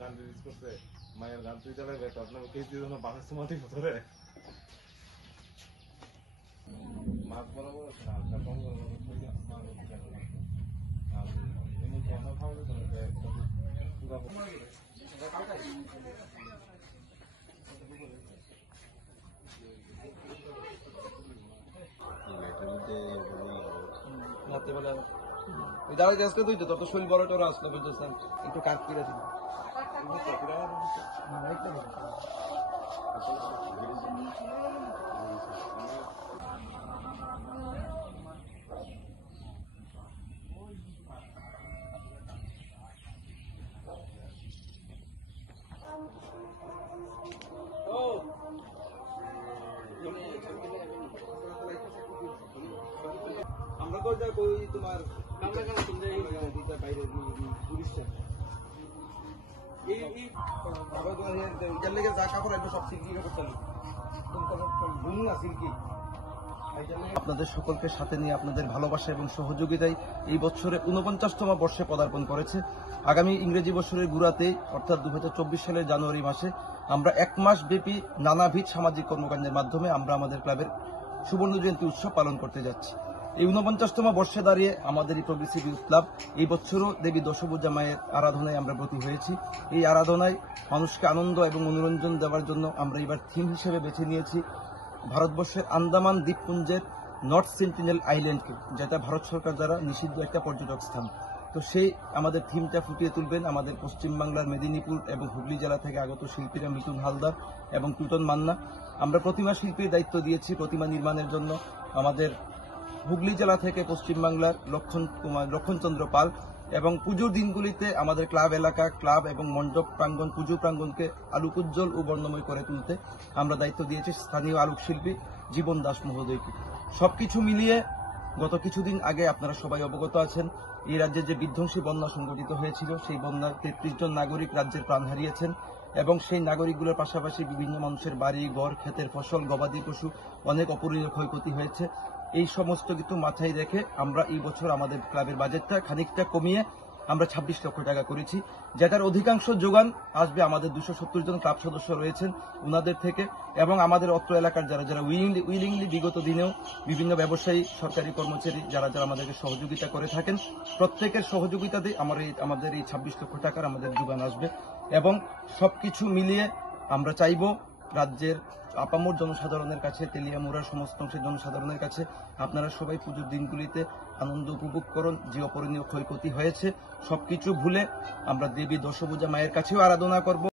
গান রিলিজ করছে মায়ের গান তুই চালাবে তো আপনাকে কেজি জন্য বাসের সমাধি ধরে মাছ বরাবর রাত্রেবেলা দাঁড়াইতে আসলে তুই তোর তো শরীর বড় টরা আসলো বুঝতেছেন একটু কাট করে দিন আমরা কই যা কই তোমার কামলা কামলা তুমি দিতে বাইরে টুরিস্ট এই আবার তোমার এর লেগে যা কাপড় একদম সব সিল্কি কাপড় চালু ঘুম না সিল্কি। আপনাদের সকলকে সাথে নিয়ে আপনাদের ভালোবাসা এবং সহযোগিতায় এই বছরে 49তম বর্ষে পদার্পণ করেছে। আগামী ইংরেজি বছরের গুড়াতে অর্থাৎ 2024 সালের জানুয়ারি মাসে আমরা 1 মাস ব্যাপী নানাবিধ সামাজিক কর্মকাণ্ডের মাধ্যমে আমরা আমাদের ক্লাবের সুবর্ণ জয়ন্তী উৎসব পালন করতে যাচ্ছি। এই 49তম বর্ষে দাঁড়িয়ে আমাদের এই প্রগ্রেসিভ ইউথ ক্লাব এই বছরও দেবী দশভুজা মায়ের আরাধনায় আমরা ব্রতী হয়েছি। এই আরাধনায় মানুষকে আনন্দ এবং মনোরঞ্জন দেওয়ার জন্য আমরা এবার থিম হিসেবে বেছে নিয়েছি ভারতবর্ষের আন্দামান দ্বীপপুঞ্জের নর্থ সেন্টিনেল আইল্যান্ডকে, যেটা ভারত সরকার দ্বারা নিষিদ্ধ একটা পর্যটক স্থান। তো সেই আমাদের থিমটা ফুটিয়ে তুলবেন আমাদের পশ্চিমবাংলার মেদিনীপুর এবং হুগলি জেলা থেকে আগত শিল্পীরা মিঠুন হালদার এবং টুটন মান্না। আমরা প্রতিমা শিল্পীর দায়িত্ব দিয়েছি প্রতিমা নির্মাণের জন্য আমাদের হুগলি জেলা থেকে পশ্চিমবাংলার লক্ষণচন্দ্র পাল, এবং পুজোর দিনগুলিতে আমাদের ক্লাব এলাকা, ক্লাব এবং মণ্ডপ প্রাঙ্গণ, পুজো প্রাঙ্গণকে আলোকোজ্জ্বল ও বর্ণময় করে তুলতে আমরা দায়িত্ব দিয়েছি স্থানীয় আলোকশিল্পী জীবন দাস মহোদয়কে। সবকিছু মিলিয়ে গত কিছুদিন আগে আপনারা সবাই অবগত আছেন এই রাজ্যে যে বিধ্বংসী বন্যা সংঘটিত হয়েছিল, সেই বন্যায় 33 জন নাগরিক রাজ্যের প্রাণ হারিয়েছেন এবং সেই নাগরিকগুলোর পাশাপাশি বিভিন্ন মানুষের বাড়ি ঘর, ক্ষেতের ফসল, গবাদি পশু অনেক অপূরণীয় ক্ষয়ক্ষতি হয়েছে। এই সমস্ত কিছু মাথায় রেখে আমরা এই বছর আমাদের ক্লাবের বাজেটটা খানিকটা কমিয়ে আমরা 26 লক্ষ টাকা করেছি, যেটার অধিকাংশ যোগান আসবে আমাদের 270 জন ক্লাব সদস্য রয়েছেন ওনাদের থেকে, এবং আমাদের অত্র এলাকার যারা যারা উইলিংলি বিগত দিনেও বিভিন্ন ব্যবসায়ী, সরকারি কর্মচারী যারা যারা আমাদেরকে সহযোগিতা করে থাকেন, প্রত্যেকের সহযোগিতাতে আমাদের এই 26 লক্ষ টাকার আমাদের যোগান আসবে। এবং সবকিছু মিলিয়ে আমরা চাইব রাজ্যের আপামর জনসাধারণের কাছে, তেলিয়ামুড়ার সমস্ত অংশের জনসাধারণের কাছে আপনারা সবাই পুজোর দিনগুলিতে আনন্দ উপভোগ করুন। যে অপূরণীয় ক্ষয়ক্ষতি হয়েছে সবকিছু ভুলে আমরা দেবী দশভুজা মায়ের কাছেও আরাধনা করব।